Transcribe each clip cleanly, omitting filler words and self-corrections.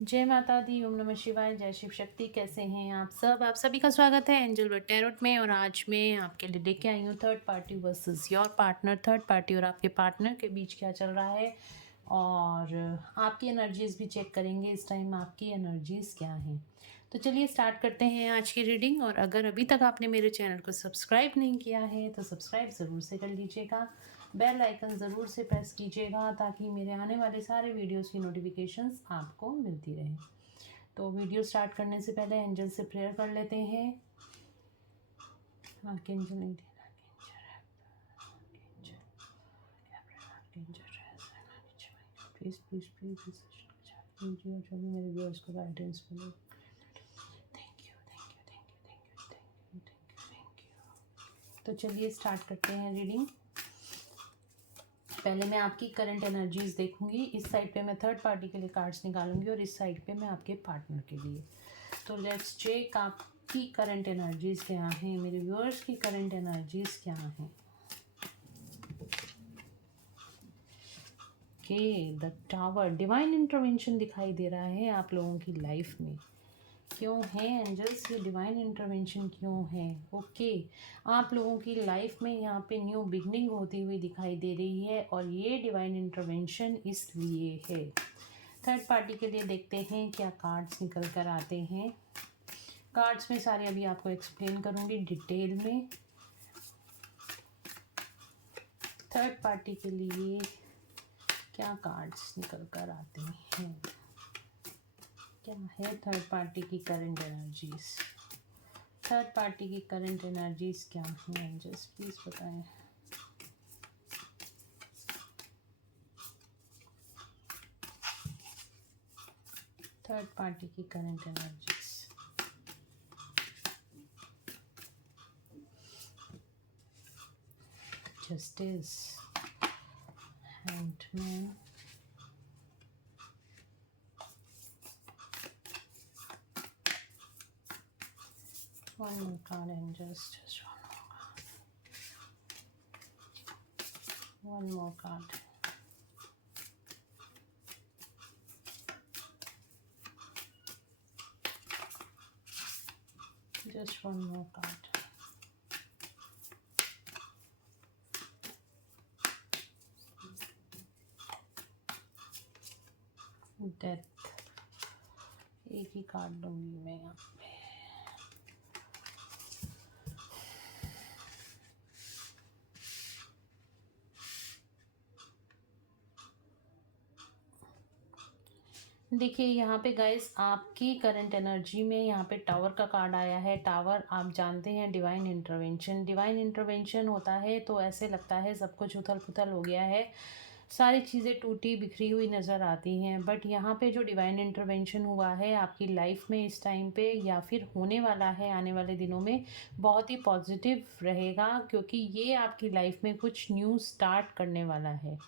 जय माता दी, ओम नमः शिवाय, जय शिव शक्ति। कैसे हैं आप सब? आप सभी का स्वागत है एंजल वर्ड टैरोट में। और आज मैं आपके लिए लेके आई हूँ third party versus your partner. Third party और आपके पार्टनर के बीच क्या चल रहा है, और आपकी एनर्जीज भी चेक करेंगे इस टाइम, आपकी एनर्जीज क्या हैं। तो चलिए स्टार्ट करते हैं आज की रीडिंग। और अगर अभी तक आपने मेरे चैनल को सब्सक्राइब नहीं किया है तो सब्सक्राइब ज़रूर से कर लीजिएगा, बेल आइकन ज़रूर से प्रेस कीजिएगा ताकि मेरे आने वाले सारे वीडियोस की नोटिफिकेशंस आपको मिलती रहे। तो वीडियो स्टार्ट करने से पहले एंजल से प्रेयर कर लेते हैं। आर्कएंजल प्लीज प्लीज प्लीज कीजिए और जो भी मेरे व्यूअर्स को गाइडेंस मिले। Thank you thank you thank you thank you thank you thank you thank you. तो चलिए स्टार्ट करते हैं रीडिंग। पहले मैं आपकी करंट एनर्जीज देखूंगी। इस साइड पे मैं थर्ड पार्टी के लिए कार्ड्स निकालूंगी और इस साइड पे मैं आपके पार्टनर के लिए। तो लेट्स चेक आपकी करंट एनर्जीज क्या हैं, मेरे व्यूअर्स की करंट एनर्जीज क्या हैं। के द टावर, डिवाइन इंटरवेंशन दिखाई दे रहा है आप लोगों की लाइफ में। क्यों है एंजल्स, ये डिवाइन इंटरवेंशन क्यों है? ओके, आप लोगों की लाइफ में यहाँ पे न्यू बिगनिंग होती हुई दिखाई दे रही है और ये डिवाइन इंटरवेंशन इसलिए है। थर्ड पार्टी के लिए देखते हैं क्या कार्ड्स निकल कर आते हैं। कार्ड्स में सारे अभी आपको एक्सप्लेन करूँगी डिटेल में। थर्ड पार्टी के लिए क्या कार्ड्स निकल कर आते हैं, क्या है थर्ड पार्टी की करंट एनर्जीज। थर्ड पार्टी की करंट एनर्जीज क्या है एंजल्स, प्लीज बताएं। थर्ड पार्टी की current energies. Justice, handman, one more card and just one more card. Just one more card. Death, एक ही कार्ड लूंगी मैं यहाँ पे। देखिए यहाँ पे गाइस, आपकी करंट एनर्जी में यहाँ पे टावर का कार्ड आया है। टावर आप जानते हैं डिवाइन इंटरवेंशन, डिवाइन इंटरवेंशन होता है तो ऐसे लगता है सब कुछ उथल पुथल हो गया है, सारी चीज़ें टूटी बिखरी हुई नज़र आती हैं। बट यहाँ पे जो डिवाइन इंटरवेंशन हुआ है आपकी लाइफ में इस टाइम पे या फिर होने वाला है आने वाले दिनों में, बहुत ही पॉजिटिव रहेगा, क्योंकि ये आपकी लाइफ में कुछ न्यू स्टार्ट करने वाला है।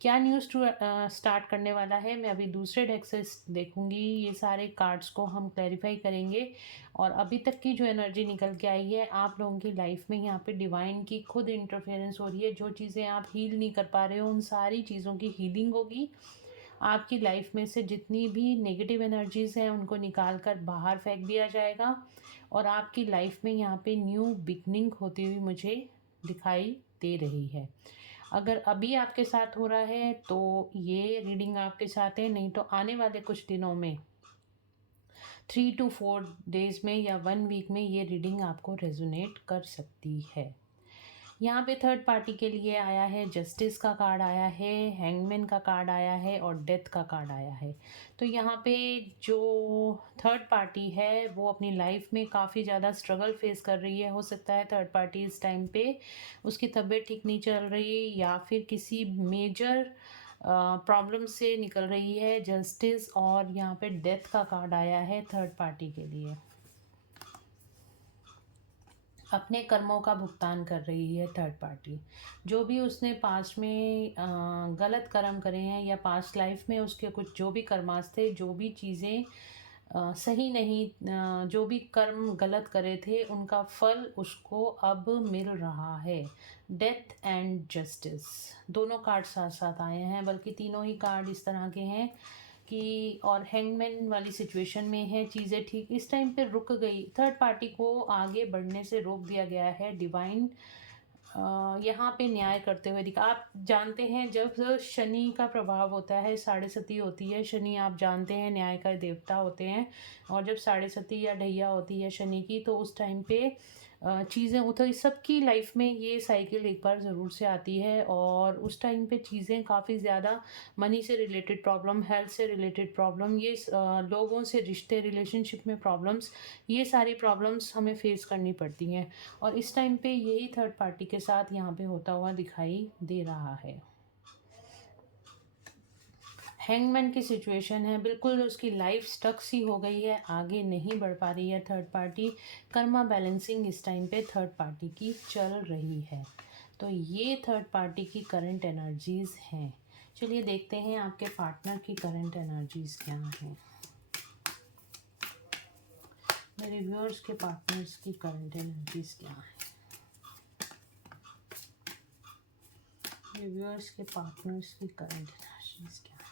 क्या न्यूज़ टू स्टार्ट करने वाला है, मैं अभी दूसरे डेक से देखूंगी। ये सारे कार्ड्स को हम क्लैरिफाई करेंगे। और अभी तक की जो एनर्जी निकल के आई है आप लोगों की लाइफ में, यहाँ पे डिवाइन की खुद इंटरफेरेंस हो रही है। जो चीज़ें आप हील नहीं कर पा रहे हो उन सारी चीज़ों की हीलिंग होगी। आपकी लाइफ में से जितनी भी नेगेटिव एनर्जीज़ हैं उनको निकाल कर बाहर फेंक दिया जाएगा। और आपकी लाइफ में यहाँ पे न्यू बिगनिंग होती हुई मुझे दिखाई दे रही है। अगर अभी आपके साथ हो रहा है तो ये रीडिंग आपके साथ है, नहीं तो आने वाले कुछ दिनों में 3 to 4 डेज में या 1 वीक में ये रीडिंग आपको रेजोनेट कर सकती है। यहाँ पे थर्ड पार्टी के लिए आया है, जस्टिस का कार्ड आया है, हैंगमैन का कार्ड आया है और डेथ का कार्ड आया है। तो यहाँ पे जो थर्ड पार्टी है वो अपनी लाइफ में काफ़ी ज़्यादा स्ट्रगल फेस कर रही है। हो सकता है थर्ड पार्टी इस टाइम पे उसकी तबीयत ठीक नहीं चल रही या फिर किसी मेजर प्रॉब्लम से निकल रही है। जस्टिस और यहाँ पे डेथ का कार्ड आया है थर्ड पार्टी के लिए। अपने कर्मों का भुगतान कर रही है थर्ड पार्टी। जो भी उसने पास्ट में गलत कर्म करे हैं या पास्ट लाइफ में उसके कुछ जो भी कर्मास थे, जो भी चीज़ें सही नहीं, जो भी कर्म गलत करे थे उनका फल उसको अब मिल रहा है। डेथ एंड जस्टिस दोनों कार्ड साथ साथ आए हैं, बल्कि तीनों ही कार्ड इस तरह के हैं कि और हैंगमैन वाली सिचुएशन में है, चीज़ें ठीक इस टाइम पे रुक गई, थर्ड पार्टी को आगे बढ़ने से रोक दिया गया है। डिवाइन यहाँ पे न्याय करते हुए दिखा। आप जानते हैं जब शनि का प्रभाव होता है, साढ़े सती होती है, शनि आप जानते हैं न्याय का देवता होते हैं, और जब साढ़े सती या ढैया होती है शनि की, तो उस टाइम पे चीज़ें उतर सबकी लाइफ में ये साइकिल एक बार ज़रूर से आती है, और उस टाइम पे चीज़ें काफ़ी ज़्यादा मनी से रिलेटेड प्रॉब्लम, हेल्थ से रिलेटेड प्रॉब्लम, ये लोगों से रिश्ते, रिलेशनशिप में प्रॉब्लम्स, ये सारी प्रॉब्लम्स हमें फेस करनी पड़ती हैं, और इस टाइम पे यही थर्ड पार्टी के साथ यहाँ पे होता हुआ दिखाई दे रहा है। हैंगमैन की सिचुएशन है, बिल्कुल उसकी लाइफ स्टक सी हो गई है, आगे नहीं बढ़ पा रही है थर्ड पार्टी। कर्मा बैलेंसिंग इस टाइम पे थर्ड पार्टी की चल रही है। तो ये थर्ड पार्टी की करंट एनर्जीज़ हैं। चलिए देखते हैं आपके पार्टनर की करंट एनर्जीज़ क्या हैं। मेरे व्यूअर्स के पार्टनर्स की करंट एनर्जीज़ क्या हैं। मेरे व्यूअर्स के पार्टनर्स की करंट एनर्जीज़ क्या हैं।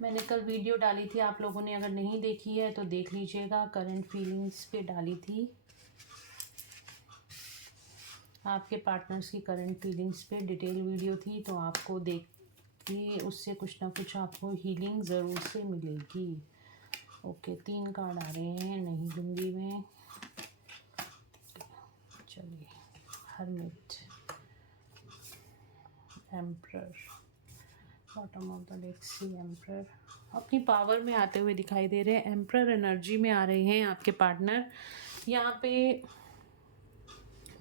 मैंने कल वीडियो डाली थी, आप लोगों ने अगर नहीं देखी है तो देख लीजिएगा, करंट फीलिंग्स पे डाली थी, आपके पार्टनर्स की करंट फीलिंग्स पे डिटेल वीडियो थी, तो आपको देख के उससे कुछ ना कुछ आपको हीलिंग ज़रूर से मिलेगी। ओके, 3 कार्ड आ रहे हैं, नहीं लूँगी मैं। चलिए, hermit, emperor, bottom of the deck see emperor, अपनी पावर में आते हुए दिखाई दे रहे हैं, एम्परर एनर्जी में आ रहे हैं आपके पार्टनर। यहाँ पे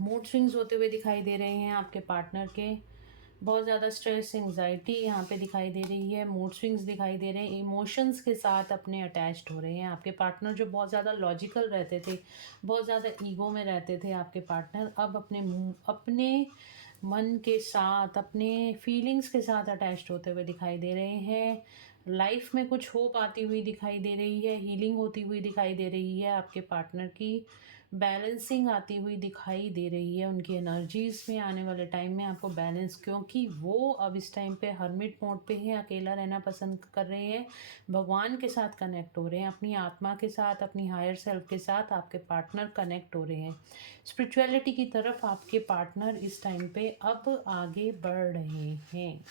मूड स्विंग्स होते हुए दिखाई दे रहे हैं आपके पार्टनर के, बहुत ज़्यादा स्ट्रेस, एंग्जाइटी यहाँ पे दिखाई दे रही है, मूड स्विंग्स दिखाई दे रहे हैं, इमोशंस के साथ अपने अटैच्ड हो रहे हैं आपके पार्टनर। जो बहुत ज़्यादा लॉजिकल रहते थे, बहुत ज़्यादा ईगो में रहते थे आपके पार्टनर, अब अपने मन के साथ, अपने फीलिंग्स के साथ अटैच्ड होते हुए दिखाई दे रहे हैं। लाइफ में कुछ होप आती हुई दिखाई दे रही है, हीलिंग होती हुई दिखाई दे रही है आपके पार्टनर की, बैलेंसिंग आती हुई दिखाई दे रही है उनकी एनर्जीज़ में। आने वाले टाइम में आपको बैलेंस, क्योंकि वो अब इस टाइम पे हर्मिट मोड पे है, अकेला रहना पसंद कर रहे हैं, भगवान के साथ कनेक्ट हो रहे हैं, अपनी आत्मा के साथ, अपनी हायर सेल्फ के साथ आपके पार्टनर कनेक्ट हो रहे हैं। स्पिरिचुअलिटी की तरफ आपके पार्टनर इस टाइम पे अब आगे बढ़ रहे हैं।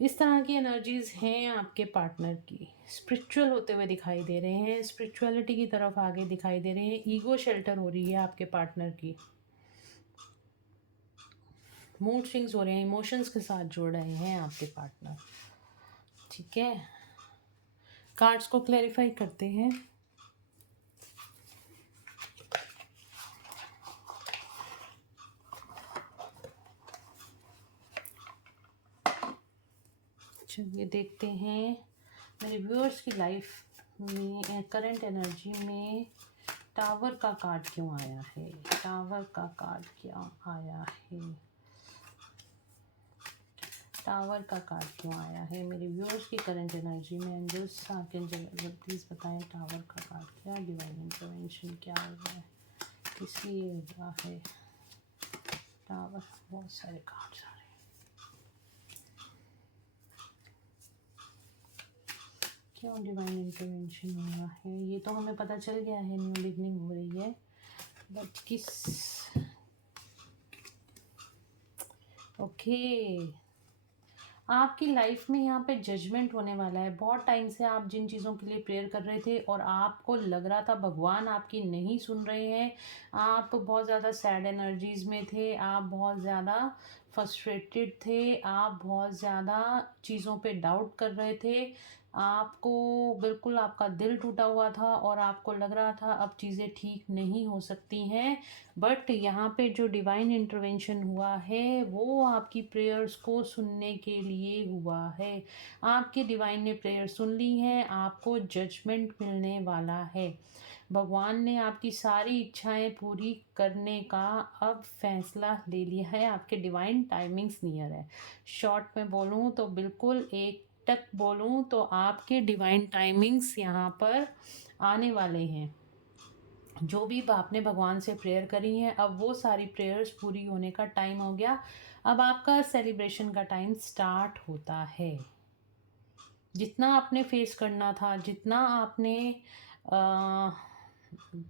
इस तरह की एनर्जीज़ हैं आपके पार्टनर की, स्पिरिचुअल होते हुए दिखाई दे रहे हैं, स्पिरिचुअलिटी की तरफ आगे दिखाई दे रहे हैं, ईगो शेल्टर हो रही है आपके पार्टनर की, मूड स्विंग्स हो रहे हैं, इमोशंस के साथ जुड़ रहे हैं आपके पार्टनर। ठीक है, कार्ड्स को क्लैरिफाई करते हैं। चलिए देखते हैं मेरे व्यूअर्स की लाइफ में करंट एनर्जी में टावर का कार्ड क्यों आया है। टावर का कार्ड क्या आया है, टावर का कार्ड क्यों आया है मेरे व्यूअर्स की करंट एनर्जी में। एंजल्स आर्कएंजल प्लीज़ बताएं, टावर का कार्ड क्या, डिवाइन इंटरवेंशन क्या हो रहा है, किस लिए हो रहा है टावर। बहुत सारे कार्ड्स आ रहे हैं। क्यों डिवाइन इंटरवेंशन हो रहा है, ये तो हमें पता चल गया है, न्यू बिगनिंग हो रही है, बट किस। ओके, आपकी लाइफ में यहाँ पे जजमेंट होने वाला है। बहुत टाइम से आप जिन चीज़ों के लिए प्रेयर कर रहे थे और आपको लग रहा था भगवान आपकी नहीं सुन रहे हैं, आप बहुत ज़्यादा सैड एनर्जीज़ में थे, आप बहुत ज़्यादा फ्रस्ट्रेटेड थे, आप बहुत ज़्यादा चीज़ों पे डाउट कर रहे थे, आपको बिल्कुल आपका दिल टूटा हुआ था और आपको लग रहा था अब चीज़ें ठीक नहीं हो सकती हैं। बट यहाँ पे जो डिवाइन इंटरवेंशन हुआ है वो आपकी प्रेयर्स को सुनने के लिए हुआ है। आपके डिवाइन ने प्रेयर सुन ली है, आपको जजमेंट मिलने वाला है। भगवान ने आपकी सारी इच्छाएं पूरी करने का अब फैसला ले लिया है। आपके डिवाइन टाइमिंग्स नियर है। शॉर्ट में बोलूँ तो बिल्कुल एक टक बोलूँ तो आपके डिवाइन टाइमिंग्स यहाँ पर आने वाले हैं। जो भी आपने भगवान से प्रेयर करी है, अब वो सारी प्रेयर्स पूरी होने का टाइम हो गया। अब आपका सेलिब्रेशन का टाइम स्टार्ट होता है। जितना आपने फेस करना था, जितना आपने अ,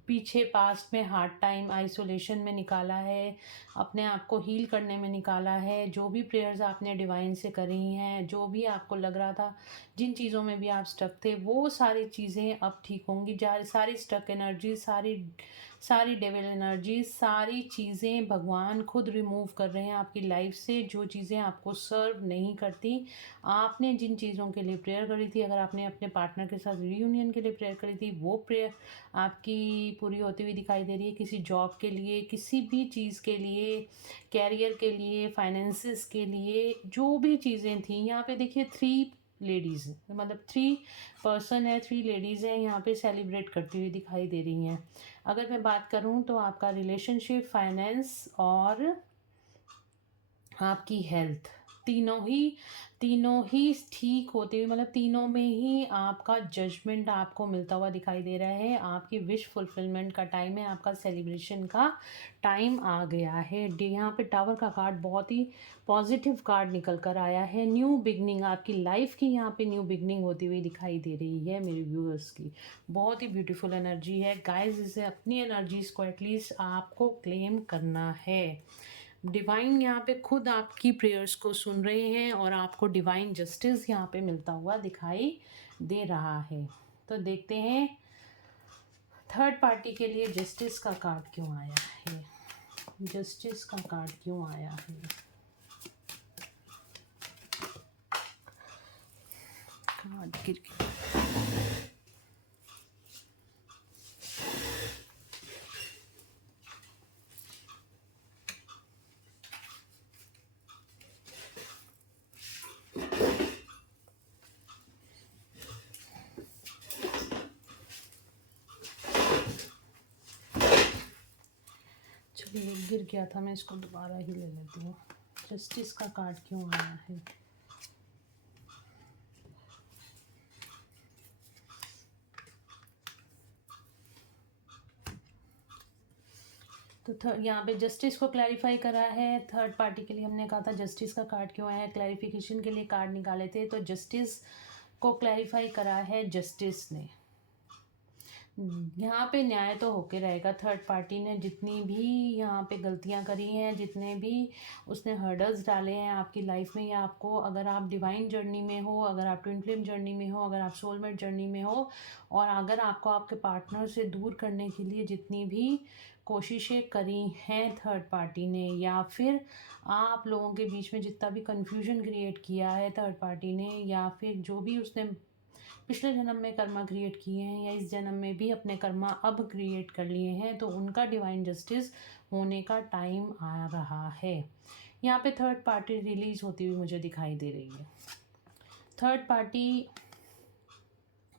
पीछे पास्ट में हार्ड टाइम आइसोलेशन में निकाला है, अपने आप को हील करने में निकाला है, जो भी प्रेयर्स आपने डिवाइन से करी हैं, जो भी आपको लग रहा था, जिन चीज़ों में भी आप स्टक थे, वो सारी चीज़ें अब ठीक होंगी। सारी स्टक एनर्जी, सारी सारी डेविल एनर्जी, सारी चीज़ें भगवान खुद रिमूव कर रहे हैं आपकी लाइफ से, जो चीज़ें आपको सर्व नहीं करती। आपने जिन चीज़ों के लिए प्रेयर करी थी, अगर आपने अपने पार्टनर के साथ रीयूनियन के लिए प्रेयर करी थी, वो प्रेयर आपकी पूरी होती हुई दिखाई दे रही है। किसी जॉब के लिए, किसी भी चीज़ के लिए, कैरियर के लिए, फाइनेंसिस के लिए, जो भी चीज़ें थी, यहाँ पे देखिए 3 लेडीज़, मतलब 3 पर्सन है, 3 लेडीज़ हैं यहाँ पे सेलिब्रेट करती हुई दिखाई दे रही हैं। अगर मैं बात करूँ तो आपका रिलेशनशिप, फाइनेंस और आपकी हेल्थ, तीनों ही ठीक होते हुए, मतलब तीनों में ही आपका जजमेंट आपको मिलता हुआ दिखाई दे रहा है। आपकी विश फुलफिलमेंट का टाइम है, आपका सेलिब्रेशन का टाइम आ गया है। यहाँ पे टावर का कार्ड बहुत ही पॉजिटिव कार्ड निकल कर आया है। न्यू बिगनिंग, आपकी लाइफ की यहाँ पे न्यू बिगनिंग होती हुई दिखाई दे रही है मेरे व्यूअर्स की। बहुत ही ब्यूटीफुल एनर्जी है गाइज। इसे अपनी एनर्जीज को एटलीस्ट आपको क्लेम करना है। डिवाइन यहाँ पे खुद आपकी प्रेयर्स को सुन रहे हैं और आपको डिवाइन जस्टिस यहाँ पे मिलता हुआ दिखाई दे रहा है। तो देखते हैं थर्ड पार्टी के लिए जस्टिस का कार्ड क्यों आया है। जस्टिस का कार्ड क्यों आया है। कार्ड गिर गया। चलिए, गिर गया था, मैं इसको दोबारा ही ले लेती हूँ। जस्टिस का कार्ड क्यों आया है। तो यहाँ पे जस्टिस को क्लैरिफाई करा है। थर्ड पार्टी के लिए हमने कहा था जस्टिस का कार्ड क्यों आया है, क्लैरिफिकेशन के लिए कार्ड निकाले थे, तो जस्टिस को क्लैरिफाई करा है जस्टिस ने। यहाँ पे न्याय तो होके रहेगा। थर्ड पार्टी ने जितनी भी यहाँ पे गलतियाँ करी हैं, जितने भी उसने हर्डल्स डाले हैं आपकी लाइफ में, या आपको, अगर आप डिवाइन जर्नी में हो, अगर आप ट्विन फ्लेम जर्नी में हो, अगर आप सोलमेट जर्नी में हो, और अगर आपको आपके पार्टनर से दूर करने के लिए जितनी भी कोशिशें करी हैं थर्ड पार्टी ने, या फिर आप लोगों के बीच में जितना भी कन्फ्यूजन क्रिएट किया है थर्ड पार्टी ने, या फिर जो भी उसने पिछले जन्म में कर्मा क्रिएट किए हैं, या इस जन्म में भी अपने कर्मा अब क्रिएट कर लिए हैं, तो उनका डिवाइन जस्टिस होने का टाइम आ रहा है। यहाँ पे थर्ड पार्टी रिलीज होती हुई मुझे दिखाई दे रही है। थर्ड पार्टी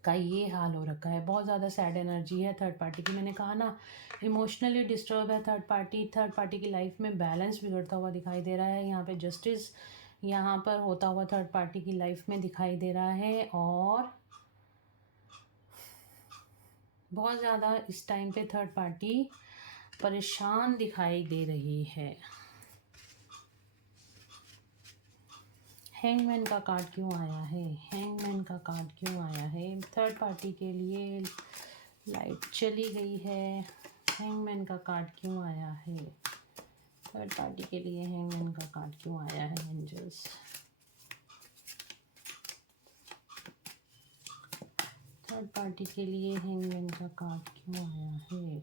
का ये हाल हो रखा है, बहुत ज़्यादा सैड एनर्जी है थर्ड पार्टी की। मैंने कहा ना, इमोशनली डिस्टर्ब है थर्ड पार्टी की लाइफ में बैलेंस बिगड़ता हुआ दिखाई दे रहा है। यहाँ पे जस्टिस यहाँ पर होता हुआ थर्ड पार्टी की लाइफ में दिखाई दे रहा है, और बहुत ज़्यादा इस टाइम पे थर्ड पार्टी परेशान दिखाई दे रही है। हैंगमैन का कार्ड क्यों आया है। हैंगमैन का कार्ड क्यों आया है। थर्ड पार्टी के लिए लाइट चली गई है। हैंगमैन का कार्ड क्यों आया है। थर्ड पार्टी के लिए हैंगमैन का कार्ड क्यों आया है। एंजल्स, थर्ड पार्टी के लिए हैंगमैन का कार्ड क्यों आया है।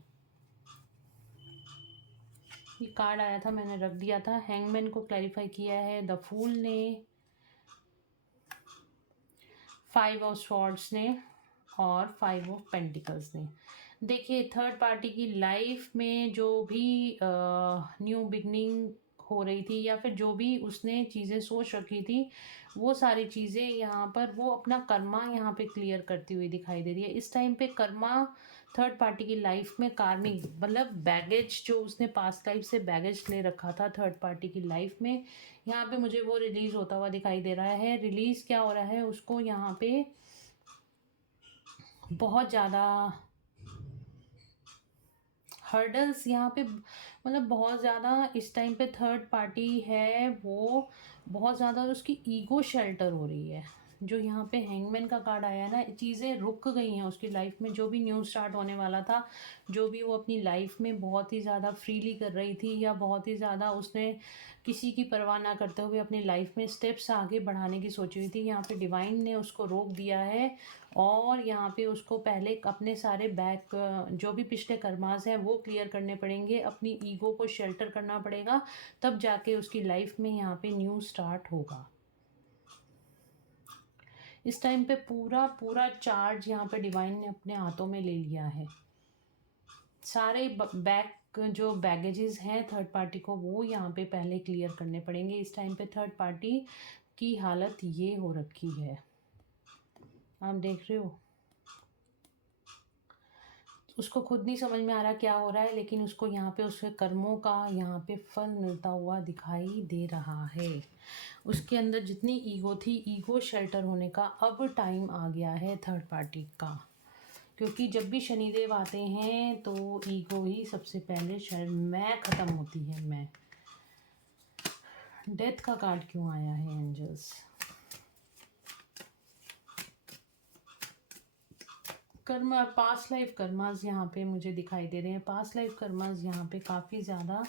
ये कार्ड आया था, मैंने रख दिया था। हैंगमैन को क्लैरिफाई किया है द फूल ने, 5 ऑफ स्वॉर्ड्स ने, और 5 ऑफ पेंटिकल्स ने। देखिए, थर्ड पार्टी की लाइफ में जो भी न्यू बिगनिंग हो रही थी, या फिर जो भी उसने चीज़ें सोच रखी थी, वो सारी चीज़ें यहाँ पर वो अपना कर्मा यहाँ पे क्लियर करती हुई दिखाई दे रही है। इस टाइम पे कर्मा थर्ड पार्टी की लाइफ में कार्मिक, मतलब बैगेज, जो उसने पास्ट लाइफ से बैगेज ले रखा था थर्ड पार्टी की लाइफ में, यहाँ पे मुझे वो रिलीज़ होता हुआ दिखाई दे रहा है। रिलीज़ क्या हो रहा है, उसको यहाँ पे बहुत ज़्यादा हर्डल्स यहाँ पे मतलब बहुत ज़्यादा इस टाइम पे थर्ड पार्टी है वो बहुत ज़्यादा उसकी ईगो शेल्टर हो रही है। जो यहाँ पे हैंगमैन का कार्ड आया है ना, चीज़ें रुक गई हैं उसकी लाइफ में। जो भी न्यू स्टार्ट होने वाला था, जो भी वो अपनी लाइफ में बहुत ही ज़्यादा फ्रीली कर रही थी या बहुत ही ज़्यादा उसने किसी की परवाह ना करते हुए अपनी लाइफ में स्टेप्स आगे बढ़ाने की सोची हुई थी, यहाँ पे डिवाइन ने उसको रोक दिया है। और यहाँ पे उसको पहले अपने सारे बैक जो भी पिछले कर्मास हैं वो क्लियर करने पड़ेंगे, अपनी ईगो को शेल्टर करना पड़ेगा, तब जाके उसकी लाइफ में यहाँ पे न्यू स्टार्ट होगा। इस टाइम पे पूरा पूरा चार्ज यहाँ पे डिवाइन ने अपने हाथों में ले लिया है। सारे बैक जो बैगेजेस हैं थर्ड पार्टी को वो यहाँ पे पहले क्लियर करने पड़ेंगे। इस टाइम पे थर्ड पार्टी की हालत ये हो रखी है, आप देख रहे हो। उसको खुद नहीं समझ में आ रहा क्या हो रहा है, लेकिन उसको यहाँ पे उसके कर्मों का यहाँ पे फल मिलता हुआ दिखाई दे रहा है। उसके अंदर जितनी ईगो थी, ईगो शेल्टर होने का अब टाइम आ गया है थर्ड पार्टी का। क्योंकि जब भी शनिदेव आते हैं तो ईगो ही सबसे पहले मैं ख़त्म होती है। मैं डेथ का कार्ड क्यों आया है angels? Karma, past life karmas यहाँ पे मुझे दिखाई दे रहे हैं। पास्ट लाइफ कर्मास यहाँ पे काफ़ी ज़्यादा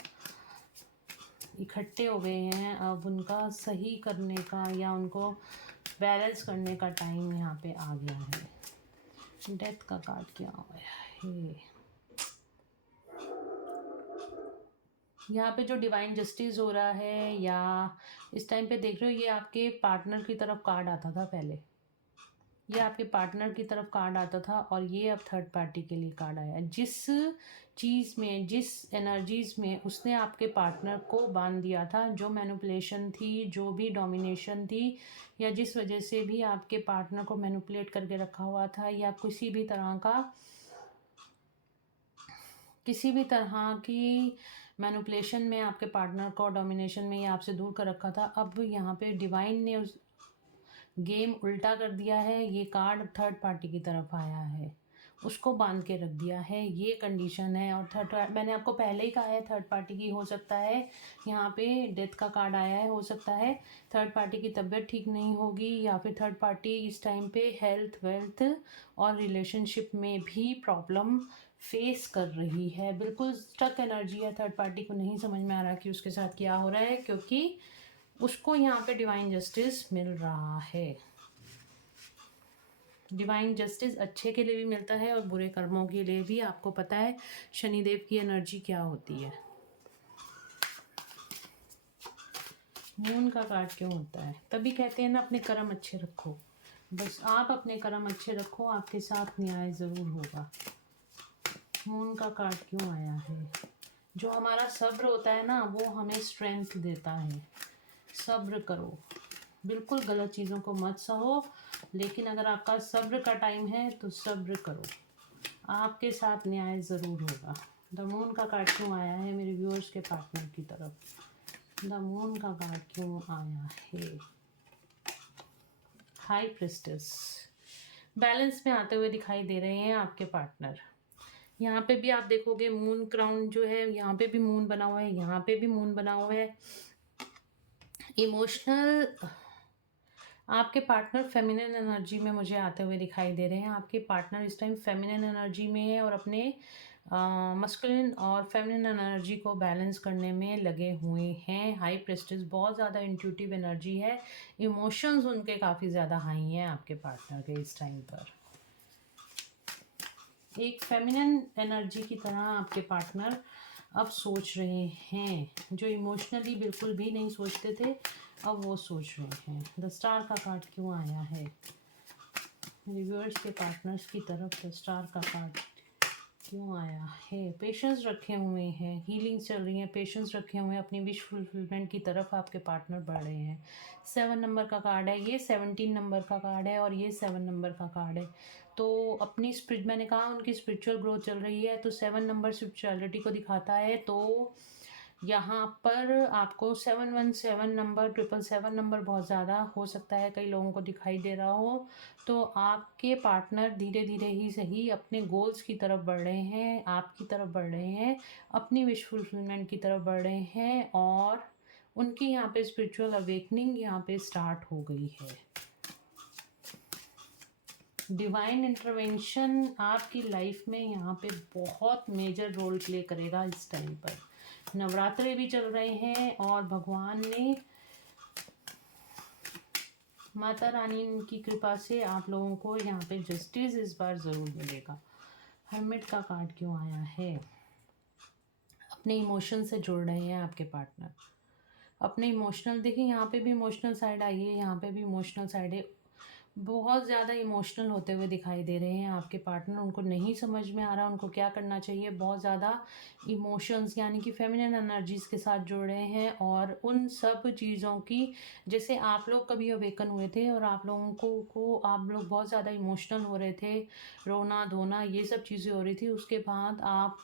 इकट्ठे हो गए हैं। अब उनका सही करने का या उनको बैलेंस करने का टाइम यहाँ पे आ गया है। डेथ का कार्ड क्या है? यहाँ पे जो डिवाइन जस्टिस हो रहा है, या इस टाइम पे देख रहे हो, ये आपके पार्टनर की तरफ कार्ड आता था पहले। ये आपके पार्टनर की तरफ कार्ड आता था और ये अब थर्ड पार्टी के लिए कार्ड आया। जिस चीज़ में, जिस एनर्जीज में उसने आपके पार्टनर को बांध दिया था, जो मैनिपुलेशन थी, जो भी डोमिनेशन थी, या जिस वजह से भी आपके पार्टनर को मैनिपुलेट करके रखा हुआ था, या किसी भी तरह की मैनिपुलेशन में आपके पार्टनर को डोमिनेशन में या आपसे दूर कर रखा था, अब यहाँ पे डिवाइन ने उस गेम उल्टा कर दिया है। ये कार्ड थर्ड पार्टी की तरफ आया है, उसको बांध के रख दिया है, ये कंडीशन है। और थर्ड, मैंने आपको पहले ही कहा है थर्ड पार्टी की हो सकता है यहाँ पे डेथ का कार्ड आया है, हो सकता है थर्ड पार्टी की तबीयत ठीक नहीं होगी, या फिर थर्ड पार्टी इस टाइम पे हेल्थ, वेल्थ और रिलेशनशिप में भी प्रॉब्लम फेस कर रही है। बिल्कुल स्टक एनर्जी है, थर्ड पार्टी को नहीं समझ में आ रहा कि उसके साथ क्या हो रहा है, क्योंकि उसको यहाँ पे डिवाइन जस्टिस मिल रहा है। डिवाइन जस्टिस अच्छे के लिए भी मिलता है और बुरे कर्मों के लिए भी। आपको पता है शनिदेव की एनर्जी क्या होती है। मून का कार्ड क्यों होता है? तभी कहते हैं ना, अपने कर्म अच्छे रखो। बस आप अपने कर्म अच्छे रखो, आपके साथ न्याय ज़रूर होगा। मून का कार्ड क्यों आया है? जो हमारा सब्र होता है ना, वो हमें स्ट्रेंथ देता है। सब्र करो, बिल्कुल गलत चीज़ों को मत सहो, लेकिन अगर आपका सब्र का टाइम है तो सब्र करो, आपके साथ न्याय ज़रूर होगा। द मून का कार्ड क्यों आया है मेरे व्यूअर्स के पार्टनर की तरफ? द मून का कार्ड क्यों आया है? हाई प्रिस्टेस बैलेंस में आते हुए दिखाई दे रहे हैं आपके पार्टनर। यहाँ पे भी आप देखोगे मून क्राउन जो है, यहाँ पे भी मून बना हुआ है, यहाँ पे भी मून बना हुआ है। इमोशनल आपके पार्टनर फेमिनिन एनर्जी में मुझे आते हुए दिखाई दे रहे हैं। आपके पार्टनर इस टाइम फेमिनिन एनर्जी में है और अपने मस्कुलिन और फेमिनिन एनर्जी को बैलेंस करने में लगे हुए हैं। हाई प्रेस्टिज बहुत ज़्यादा इंट्यूटिव एनर्जी है, इमोशंस उनके काफ़ी ज़्यादा हाई हैं आपके पार्टनर के इस टाइम पर। एक फेमिनिन एनर्जी की तरह आपके पार्टनर अब सोच रहे हैं, जो इमोशनली बिल्कुल भी नहीं सोचते थे अब वो सोच रहे हैं। द स्टार का कार्ड क्यों आया है रिवर्स के पार्टनर्स की तरफ? द स्टार का कार्ड क्यों आया है? पेशेंस रखे हुए हैं, हीलिंग चल रही है, पेशेंस रखे हुए हैं, अपनी विश फुलफिलमेंट की तरफ आपके पार्टनर बढ़ रहे हैं। 7 नंबर का कार्ड है, ये 17 नंबर का कार्ड है और ये 7 नंबर का कार्ड है। तो अपनी मैंने कहा उनकी स्पिरिचुअल ग्रोथ चल रही है, तो 7 नंबर स्पिरिचुअलिटी को दिखाता है। तो यहाँ पर आपको 717 नंबर, 777 नंबर बहुत ज़्यादा हो सकता है कई लोगों को दिखाई दे रहा हो। तो आपके पार्टनर धीरे धीरे ही सही अपने गोल्स की तरफ बढ़ रहे हैं, आपकी तरफ बढ़ रहे हैं, अपनी विश फुलफिलमेंट की तरफ बढ़ रहे हैं, और उनकी यहाँ पे स्पिरिचुअल अवेकनिंग यहाँ पे स्टार्ट हो गई है। डिवाइन इंटरवेंशन आपकी लाइफ में यहाँ पे बहुत मेजर रोल प्ले करेगा इस टाइम पर। नवरात्रे भी चल रहे हैं और भगवान ने, माता रानी की कृपा से आप लोगों को यहाँ पे जस्टिस इस बार ज़रूर मिलेगा। हर्मिट का कार्ड क्यों आया है? अपने इमोशन से जुड़ रहे हैं आपके पार्टनर, अपने इमोशनल, देखिए यहाँ पे भी इमोशनल साइड आई है, यहाँ पे भी इमोशनल साइड है। बहुत ज़्यादा इमोशनल होते हुए दिखाई दे रहे हैं आपके पार्टनर। उनको नहीं समझ में आ रहा उनको क्या करना चाहिए। बहुत ज़्यादा इमोशंस यानी कि फेमिनिन एनर्जीज़ के साथ जुड़ रहे हैं, और उन सब चीज़ों की, जैसे आप लोग कभी अवेकन हुए थे और आप लोगों को आप लोग बहुत ज़्यादा इमोशनल हो रहे थे, रोना धोना ये सब चीज़ें हो रही थी, उसके बाद आप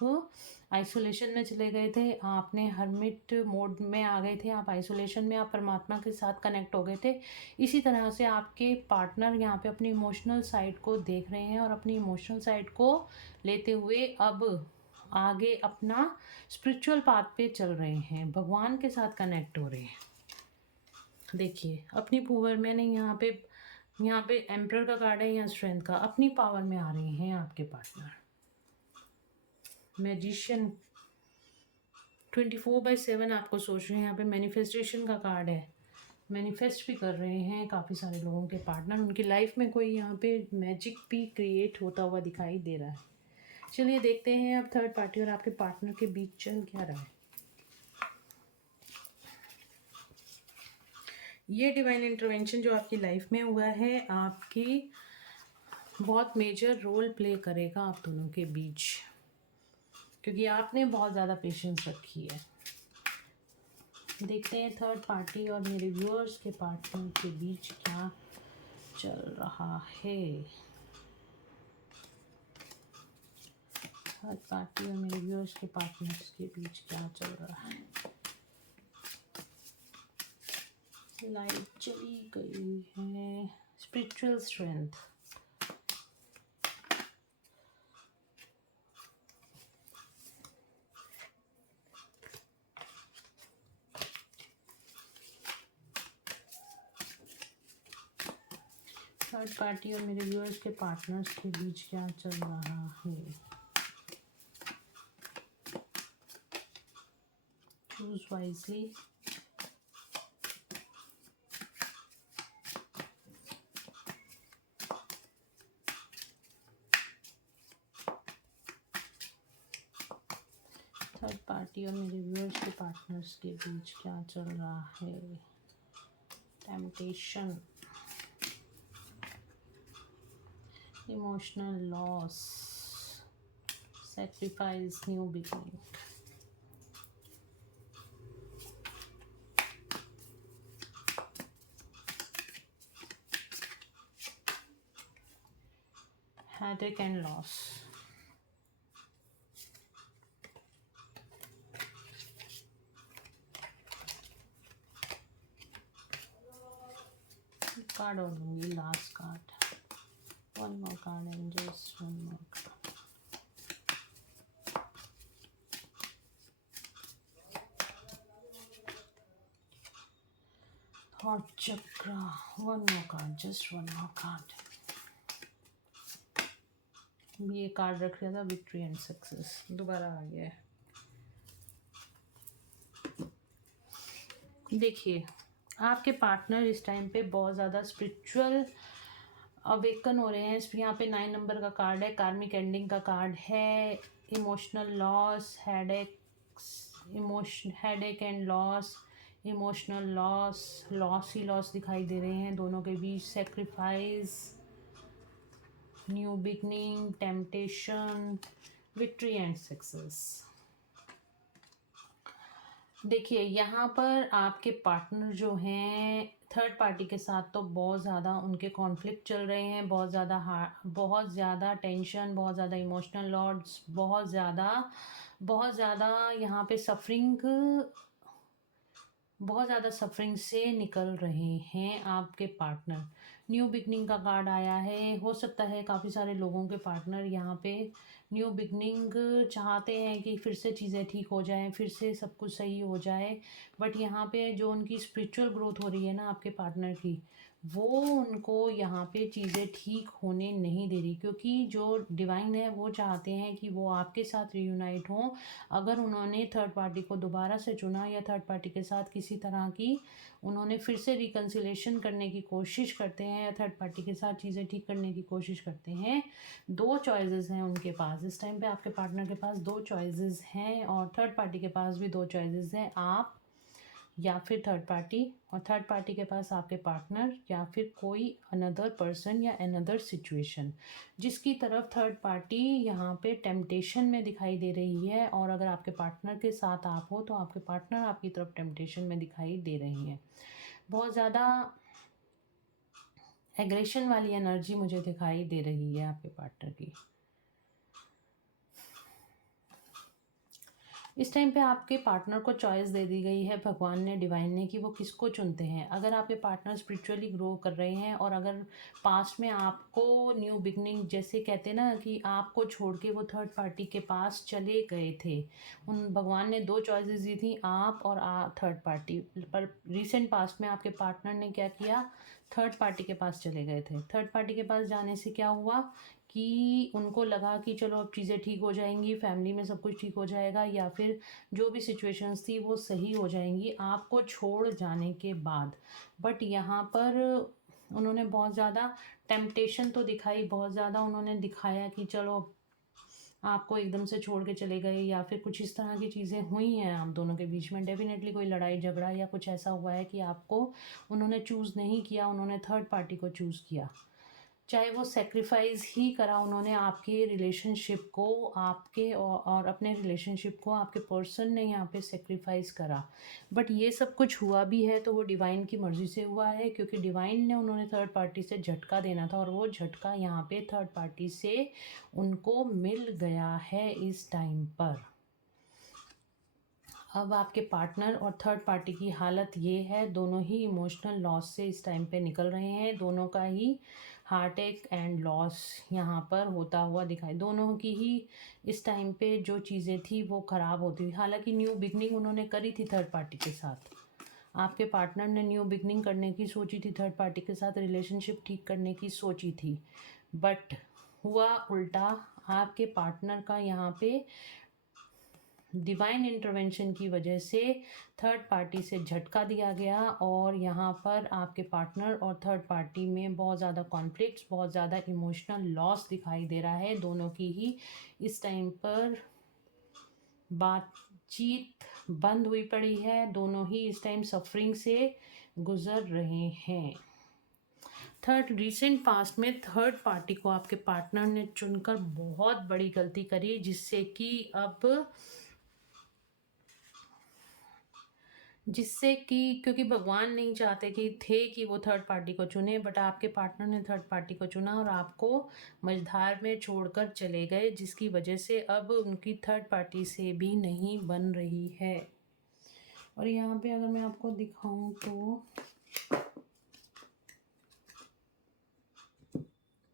आइसोलेशन में चले गए थे, आपने हर्मिट मोड में आ गए थे, आप आइसोलेशन में, आप परमात्मा के साथ कनेक्ट हो गए थे। इसी तरह से आपके पार्टनर यहाँ पे अपनी इमोशनल साइड को देख रहे हैं और अपनी इमोशनल साइड को लेते हुए अब आगे अपना स्पिरिचुअल पाथ पे चल रहे हैं, भगवान के साथ कनेक्ट हो रहे हैं। देखिए अपनी पावर में नहीं, यहाँ पे एम्परर का कार्ड है या स्ट्रेंथ का, अपनी पावर में आ रहे हैं आपके पार्टनर। मैजिशियन 24/7 आपको सोच रहे हैं। यहाँ पे मैनिफेस्टेशन का कार्ड है, मैनिफेस्ट भी कर रहे हैं काफ़ी सारे लोगों के पार्टनर। उनकी लाइफ में कोई यहाँ पे मैजिक भी क्रिएट होता हुआ दिखाई दे रहा है। चलिए देखते हैं अब थर्ड पार्टी और आपके पार्टनर के बीच चल क्या रहा है। ये डिवाइन इंटरवेंशन जो आपकी लाइफ में हुआ है, आपकी बहुत मेजर रोल प्ले करेगा आप दोनों के बीच, क्योंकि आपने बहुत ज़्यादा पेशेंस रखी है। देखते हैं थर्ड पार्टी और मेरे व्यूअर्स के पार्टनर के बीच क्या चल रहा है। थर्ड पार्टी और मेरे व्यूअर्स के पार्टनर्स के बीच क्या चल रहा है। लाइट चली गई है। स्पिरिचुअल स्ट्रेंथ, थर्ड पार्टी और मेरे व्यूअर्स के पार्टनर्स के बीच क्या चल रहा है। Choose wisely. थर्ड पार्टी और मेरे व्यूअर्स के पार्टनर्स के बीच क्या चल रहा है। Temptation, emotional loss, sacrifice, new beginning. headache and loss, card और लूंगी, last card, one more card and just one more card. Thought chakra, one more card, just one more card. ये कार्ड रख लिया था, विक्ट्री एंड सक्सेस, दोबारा आ गया है। देखिए आपके पार्टनर इस टाइम पे बहुत ज़्यादा स्पिरिचुअल अवेकन हो रहे हैं। यहाँ पे 9 नंबर का कार्ड है, कार्मिक एंडिंग का कार्ड है, emotional loss, headache and loss, emotional loss ही लॉस दिखाई दे रहे हैं दोनों के बीच। Sacrifice, new beginning, temptation, victory and success. देखिए यहाँ पर आपके पार्टनर जो हैं थर्ड पार्टी के साथ तो बहुत ज़्यादा उनके कॉन्फ्लिक्ट चल रहे हैं, बहुत ज़्यादा टेंशन, बहुत ज़्यादा इमोशनल लॉस, बहुत ज़्यादा यहाँ पे बहुत ज़्यादा सफरिंग से निकल रहे हैं आपके पार्टनर। न्यू बिगनिंग का कार्ड आया है। हो सकता है काफ़ी सारे लोगों के पार्टनर यहाँ पे न्यू बिगनिंग चाहते हैं कि फिर से चीज़ें ठीक हो जाएं, फिर से सब कुछ सही हो जाए, बट यहाँ पे जो उनकी स्पिरिचुअल ग्रोथ हो रही है ना आपके पार्टनर की, वो उनको यहाँ पे चीज़ें ठीक होने नहीं दे रही, क्योंकि जो डिवाइन है वो चाहते हैं कि वो आपके साथ रियूनाइट हों। अगर उन्होंने थर्ड पार्टी को दोबारा से चुना या थर्ड पार्टी के साथ किसी तरह की उन्होंने फिर से रिकन्सिलेशन करने की कोशिश करते हैं या थर्ड पार्टी के साथ चीज़ें ठीक करने की कोशिश करते हैं, दो चॉइसेस हैं उनके पास। इस टाइम पे आपके पार्टनर के पास दो चॉइसेस हैं और थर्ड पार्टी के पास भी दो चॉइसेस हैं, आप या फिर थर्ड पार्टी, और थर्ड पार्टी के पास आपके पार्टनर या फिर कोई अनदर पर्सन या अनदर सिचुएशन, जिसकी तरफ थर्ड पार्टी यहाँ पे टेम्पटेशन में दिखाई दे रही है। और अगर आपके पार्टनर के साथ आप हो तो आपके पार्टनर आपकी तरफ टेम्पटेशन में दिखाई दे रही है। बहुत ज़्यादा एग्रेशन वाली एनर्जी मुझे दिखाई दे रही है आपके पार्टनर की। इस टाइम पे आपके पार्टनर को चॉइस दे दी गई है भगवान ने, डिवाइन ने, कि वो किसको चुनते हैं। अगर आपके पार्टनर स्पिरिचुअली ग्रो कर रहे हैं और अगर पास्ट में आपको न्यू बिगनिंग, जैसे कहते हैं ना कि आपको छोड़ के वो थर्ड पार्टी के पास चले गए थे, उन भगवान ने दो चॉइसेस दी थी, आप और थर्ड पार्टी। पर रिसेंट पास्ट में आपके पार्टनर ने क्या किया, थर्ड पार्टी के पास चले गए थे। थर्ड पार्टी के पास जाने से क्या हुआ कि उनको लगा कि चलो अब चीज़ें ठीक हो जाएंगी, फैमिली में सब कुछ ठीक हो जाएगा, या फिर जो भी सिचुएशंस थी वो सही हो जाएंगी आपको छोड़ जाने के बाद। बट यहाँ पर उन्होंने बहुत ज़्यादा टेम्पटेशन तो दिखाई, बहुत ज़्यादा उन्होंने दिखाया कि चलो आपको एकदम से छोड़ के चले गए, या फिर कुछ इस तरह की चीज़ें हुई हैं आप दोनों के बीच में। डेफिनेटली कोई लड़ाई झगड़ा या कुछ ऐसा हुआ है कि आपको उन्होंने चूज़ नहीं किया, उन्होंने थर्ड पार्टी को चूज़ किया, चाहे वो सेक्रीफाइस ही करा उन्होंने आपके रिलेशनशिप को, आपके और अपने रिलेशनशिप को आपके पर्सन ने यहाँ पे सेक्रीफाइस करा। बट ये सब कुछ हुआ भी है तो वो डिवाइन की मर्ज़ी से हुआ है, क्योंकि डिवाइन ने उन्होंने थर्ड पार्टी से झटका देना था और वो झटका यहाँ पे थर्ड पार्टी से उनको मिल गया है इस टाइम पर। अब आपके पार्टनर और थर्ड पार्टी की हालत ये है, दोनों ही इमोशनल लॉस से इस टाइम पे निकल रहे हैं, दोनों का ही हार्ट अटैक एंड लॉस यहाँ पर होता हुआ दिखाई, दोनों की ही इस टाइम पे जो चीज़ें थी वो ख़राब होती हुई। हालांकि न्यू बिगनिंग उन्होंने करी थी थर्ड पार्टी के साथ, आपके पार्टनर ने न्यू बिगनिंग करने की सोची थी, थर्ड पार्टी के साथ रिलेशनशिप ठीक करने की सोची थी, बट हुआ उल्टा। आपके पार्टनर का यहाँ पे डिवाइन इंटरवेंशन की वजह से थर्ड पार्टी से झटका दिया गया और यहाँ पर आपके पार्टनर और थर्ड पार्टी में बहुत ज़्यादा कॉन्फ्लिक्ट्स, बहुत ज़्यादा इमोशनल लॉस दिखाई दे रहा है। दोनों की ही इस टाइम पर बातचीत बंद हुई पड़ी है, दोनों ही इस टाइम सफरिंग से गुजर रहे हैं। रिसेंट पास्ट में थर्ड पार्टी को आपके पार्टनर ने चुनकर बहुत बड़ी गलती करी, जिससे कि क्योंकि भगवान नहीं चाहते कि वो थर्ड पार्टी को चुने, बट आपके पार्टनर ने थर्ड पार्टी को चुना और आपको मझधार में छोड़कर चले गए, जिसकी वजह से अब उनकी थर्ड पार्टी से भी नहीं बन रही है। और यहाँ पे अगर मैं आपको दिखाऊं तो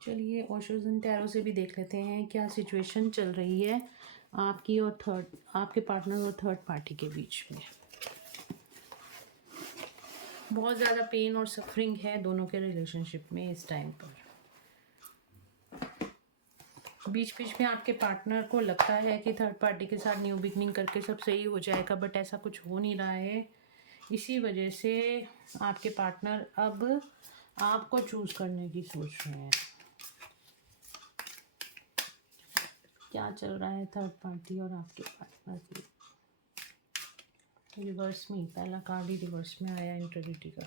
चलिए ओशोज एंड टैरो से भी देख लेते हैं क्या सिचुएशन चल रही है आपकी और आपके पार्टनर और थर्ड पार्टी के बीच में। बहुत ज़्यादा पेन और सफरिंग है दोनों के रिलेशनशिप में इस टाइम पर। बीच बीच में आपके पार्टनर को लगता है कि थर्ड पार्टी के साथ न्यू बिगनिंग करके सब सही हो जाएगा, बट ऐसा कुछ हो नहीं रहा है। इसी वजह से आपके पार्टनर अब आपको चूज़ करने की सोच रहे हैं। क्या चल रहा है थर्ड पार्टी और आपके पार्टनर की। रिवर्स में पहला कार्ड ही रिवर्स में आया, इंट्रिग्रिटी का।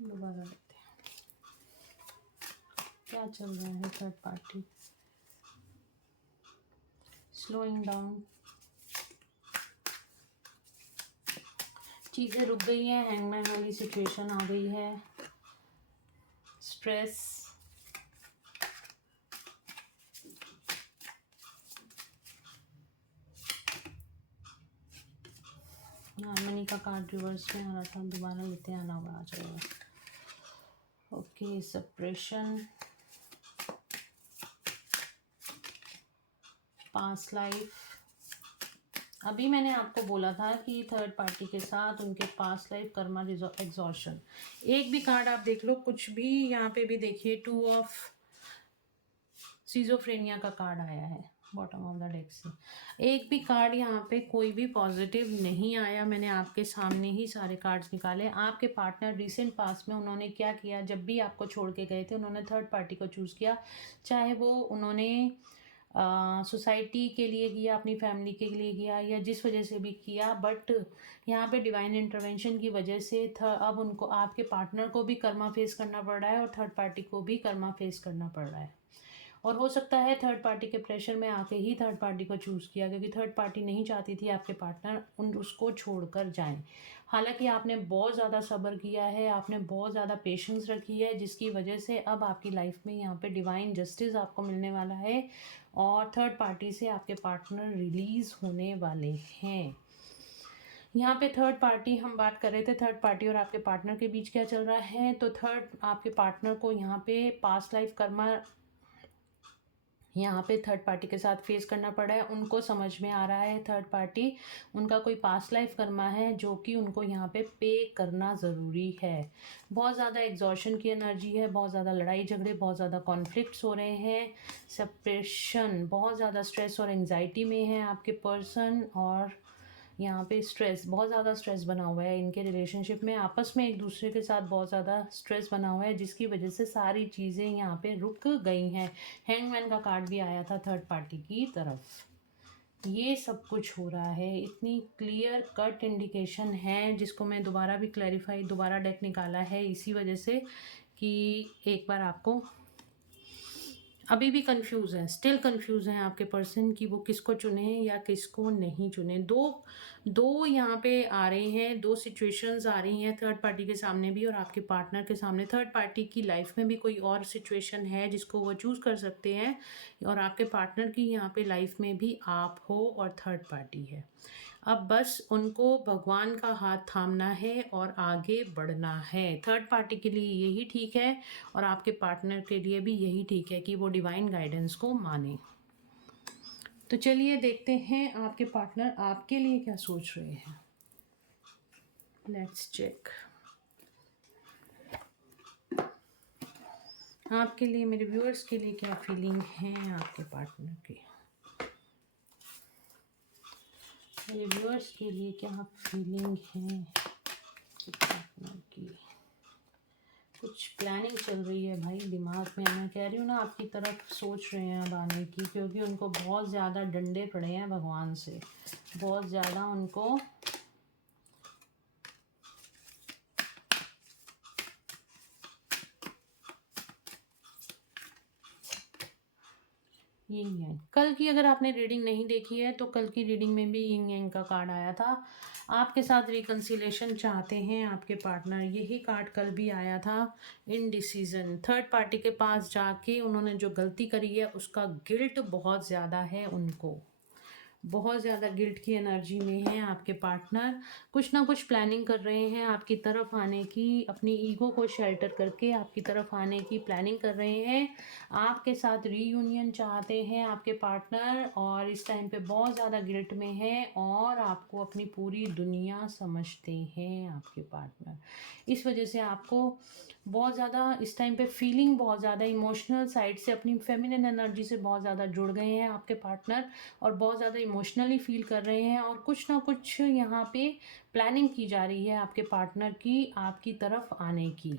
दोबारा लेते हैं क्या चल रहा है थर्ड पार्टी। स्लोइंग डाउन, चीज़ें रुक गई हैं, हैंगमैन वाली सिचुएशन आ गई है, स्ट्रेस, हार्मनी का कार्ड रिवर्स में आ रहा था, दोबारा लेते हैं, आना आ जाएगा। Okay, suppression, past life. अभी मैंने आपको बोला था कि थर्ड पार्टी के साथ उनके पास्ट लाइफ कर्मा एग्जॉर्शन। एक भी कार्ड आप देख लो, कुछ भी, यहाँ पे भी देखिए 2 ऑफ सिजोफ्रेनिया का कार्ड आया है बॉटम ऑफ द डेक से। एक भी कार्ड यहाँ पे कोई भी पॉजिटिव नहीं आया। मैंने आपके सामने ही सारे कार्ड्स निकाले। आपके पार्टनर रिसेंट पास्ट में उन्होंने क्या किया, जब भी आपको छोड़ के गए थे उन्होंने थर्ड पार्टी को चूज़ किया, चाहे वो उन्होंने सोसाइटी के लिए किया, अपनी फैमिली के लिए किया, या जिस वजह से भी किया, बट यहाँ पे डिवाइन इंटरवेंशन की वजह से अब उनको, आपके पार्टनर को भी कर्मा फेस करना पड़ रहा है और थर्ड पार्टी को भी कर्मा फेस करना पड़ रहा है। और हो सकता है थर्ड पार्टी के प्रेशर में आके ही थर्ड पार्टी को चूज़ किया, क्योंकि थर्ड पार्टी नहीं चाहती थी आपके पार्टनर उसको छोड़कर जाएं। हालांकि आपने बहुत ज़्यादा सब्र किया है, आपने बहुत ज़्यादा पेशेंस रखी है, जिसकी वजह से अब आपकी लाइफ में यहाँ पे डिवाइन जस्टिस आपको मिलने वाला है और थर्ड पार्टी से आपके पार्टनर रिलीज़ होने वाले हैं। यहाँ पे थर्ड पार्टी, हम बात कर रहे थे थर्ड पार्टी और आपके पार्टनर के बीच क्या चल रहा है, तो थर्ड आपके पार्टनर को यहाँ पे पास्ट लाइफ कर्मा यहाँ पे थर्ड पार्टी के साथ फेस करना पड़ा है। उनको समझ में आ रहा है थर्ड पार्टी उनका कोई पास्ट लाइफ कर्मा है जो कि उनको यहाँ पे करना ज़रूरी है। बहुत ज़्यादा एग्जॉशन की एनर्जी है, बहुत ज़्यादा लड़ाई झगड़े, बहुत ज़्यादा कॉन्फ्लिक्ट्स हो रहे हैं, सेपरेशन, बहुत ज़्यादा स्ट्रेस और एंग्जाइटी में है आपके पर्सन, और यहाँ पे स्ट्रेस, बहुत ज़्यादा स्ट्रेस बना हुआ है इनके रिलेशनशिप में, आपस में एक दूसरे के साथ बहुत ज़्यादा स्ट्रेस बना हुआ है, जिसकी वजह से सारी चीज़ें यहाँ पे रुक गई हैं। हैंगमैन का कार्ड भी आया था थर्ड पार्टी की तरफ। ये सब कुछ हो रहा है, इतनी क्लियर कट इंडिकेशन है, जिसको मैं दोबारा भी क्लैरिफाई, दोबारा डेक निकाला है इसी वजह से कि एक बार आपको, अभी भी कंफ्यूज है, स्टिल कंफ्यूज है आपके पर्सन कि वो किसको चुने या किसको नहीं चुने। दो यहाँ पे आ रहे हैं, दो सिचुएशंस आ रही हैं थर्ड पार्टी के सामने भी और आपके पार्टनर के सामने। थर्ड पार्टी की लाइफ में भी कोई और सिचुएशन है जिसको वो चूज़ कर सकते हैं, और आपके पार्टनर की यहाँ पे लाइफ में भी आप हो और थर्ड पार्टी है। अब बस उनको भगवान का हाथ थामना है और आगे बढ़ना है। थर्ड पार्टी के लिए यही ठीक है और आपके पार्टनर के लिए भी यही ठीक है कि वो डिवाइन गाइडेंस को माने। तो चलिए देखते हैं आपके पार्टनर आपके लिए क्या सोच रहे हैं। Let's check. आपके लिए, मेरे व्यूअर्स के लिए क्या फीलिंग है आपके पार्टनर की। मेरे व्यूअर्स के लिए क्या फीलिंग है पार्टनर की। कुछ प्लानिंग चल रही है भाई दिमाग में, मैं कह रही हूँ ना, आपकी तरफ सोच रहे हैं अब आने की, क्योंकि उनको बहुत ज़्यादा डंडे पड़े हैं भगवान से, बहुत ज़्यादा उनको यिंग यांग। कल की अगर आपने रीडिंग नहीं देखी है तो कल की रीडिंग में भी यिंग यांग का कार्ड आया था। आपके साथ रिकन्सिलेशन चाहते हैं आपके पार्टनर, यही कार्ड कल भी आया था। इनडिसीजन, थर्ड पार्टी के पास जाके उन्होंने जो गलती करी है उसका गिल्ट बहुत ज़्यादा है उनको, बहुत ज़्यादा गिल्ट की एनर्जी में है आपके पार्टनर। कुछ ना कुछ प्लानिंग कर रहे हैं आपकी तरफ आने की, अपनी ईगो को शेल्टर करके आपकी तरफ आने की प्लानिंग कर रहे हैं। आपके साथ रीयूनियन चाहते हैं आपके पार्टनर, और इस टाइम पे बहुत ज़्यादा गिल्ट में है और आपको अपनी पूरी दुनिया समझते हैं आपके पार्टनर। इस वजह से आपको बहुत ज़्यादा इस टाइम पे फीलिंग, बहुत ज़्यादा इमोशनल साइड से, अपनी फेमिनिन एनर्जी से बहुत ज़्यादा जुड़ गए हैं आपके पार्टनर, और बहुत ज़्यादा इमोशनली फील कर रहे हैं, और कुछ ना कुछ यहाँ पे प्लानिंग की जा रही है आपके पार्टनर की आपकी तरफ आने की।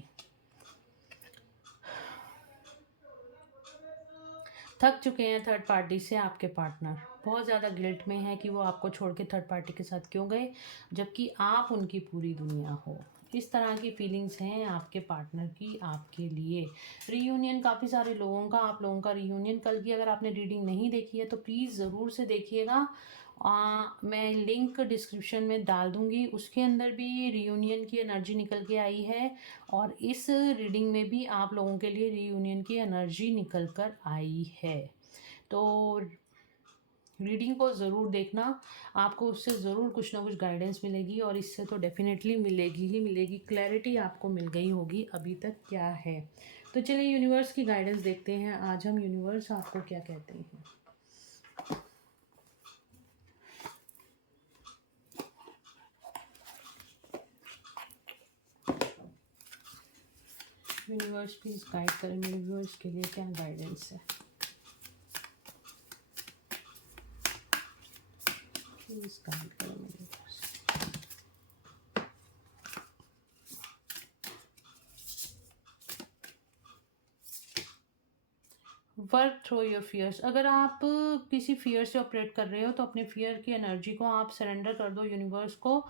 थक चुके हैं थर्ड पार्टी से आपके पार्टनर, बहुत ज़्यादा गिल्ट में है कि वो आपको छोड़ के थर्ड पार्टी के साथ क्यों गए, जबकि आप उनकी पूरी दुनिया हो। इस तरह की फीलिंग्स हैं आपके पार्टनर की आपके लिए। रीयूनियन, काफ़ी सारे लोगों का, आप लोगों का रीयूनियन। कल की अगर आपने रीडिंग नहीं देखी है तो प्लीज़ ज़रूर से देखिएगा मैं लिंक डिस्क्रिप्शन में डाल दूँगी। उसके अंदर भी रियूनियन की एनर्जी निकल के आई है और इस रीडिंग में भी आप लोगों के लिए रियूनियन की एनर्जी निकल कर आई है। तो रीडिंग को ज़रूर देखना, आपको उससे ज़रूर कुछ ना कुछ गाइडेंस मिलेगी और इससे तो डेफ़िनेटली मिलेगी ही मिलेगी। क्लैरिटी आपको मिल गई होगी अभी तक क्या है। तो चलिए यूनिवर्स की गाइडेंस देखते हैं, आज हम यूनिवर्स आपको क्या कहते हैं। यूनिवर्स प्लीज़ गाइड करें मेरे व्यूअर्स के लिए, क्या गाइडेंस है। प्लीज़ गाइड करें मेरे viewers. Work through your fears. अगर आप किसी फियर से ऑपरेट कर रहे हो तो अपने फियर की एनर्जी को आप सरेंडर कर दो यूनिवर्स को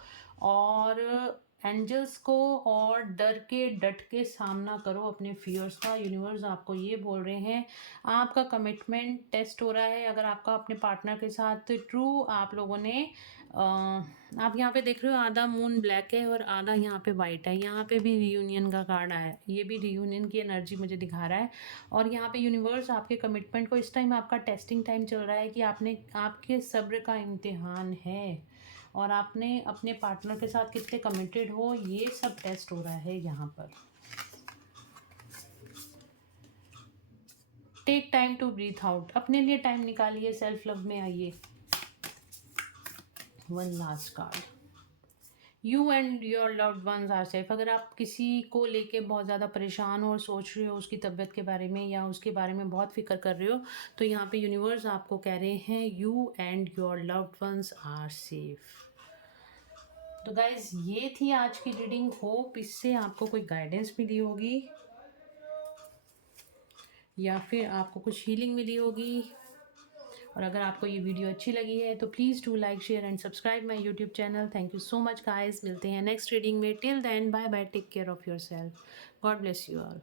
और एंजल्स को, और डर के डट के सामना करो अपने फियर्स का। यूनिवर्स आपको ये बोल रहे हैं आपका कमिटमेंट टेस्ट हो रहा है। अगर आपका अपने पार्टनर के साथ ट्रू आप लोगों ने आप यहाँ पे देख रहे हो आधा मून ब्लैक है और आधा यहाँ पे वाइट है। यहाँ पे भी रियूनियन का कार्ड आया है, ये भी रियूनियन की एनर्जी मुझे दिखा रहा है। और यहाँ पे यूनिवर्स आपके कमिटमेंट को, इस टाइम आपका टेस्टिंग टाइम चल रहा है कि आपके सब्र का इम्तिहान है और आपने अपने पार्टनर के साथ कितने कमिटेड हो, ये सब टेस्ट हो रहा है यहाँ पर। Take time to breathe out, अपने लिए टाइम निकालिए, सेल्फ लव में आइए। One last card, you and your loved ones are safe. अगर आप किसी को लेके बहुत ज़्यादा परेशान हो और सोच रहे हो उसकी तबीयत के बारे में या उसके बारे में बहुत फिक्र कर रहे हो, तो यहाँ पे यूनिवर्स आपको कह रहे हैं you and your loved ones are safe. तो गाइज ये थी आज की रीडिंग। होप इससे आपको कोई गाइडेंस मिली होगी या फिर आपको कुछ हीलिंग मिली होगी। और अगर आपको ये वीडियो अच्छी लगी है तो please do like share and subscribe my YouTube channel. Thank you so much guys, मिलते हैं नेक्स्ट रीडिंग में। Till then bye bye, take care of yourself, God bless you all.